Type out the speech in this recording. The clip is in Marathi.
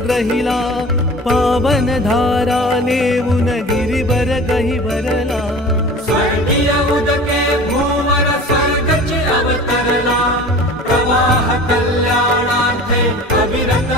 अनुग्रहिला पावन धारा नेऊन गिरिवर गहिवरला स्वर्गीय उदके भूवर स्वर्गचे अवतरला प्रवाह कल्याणार्थे अविरत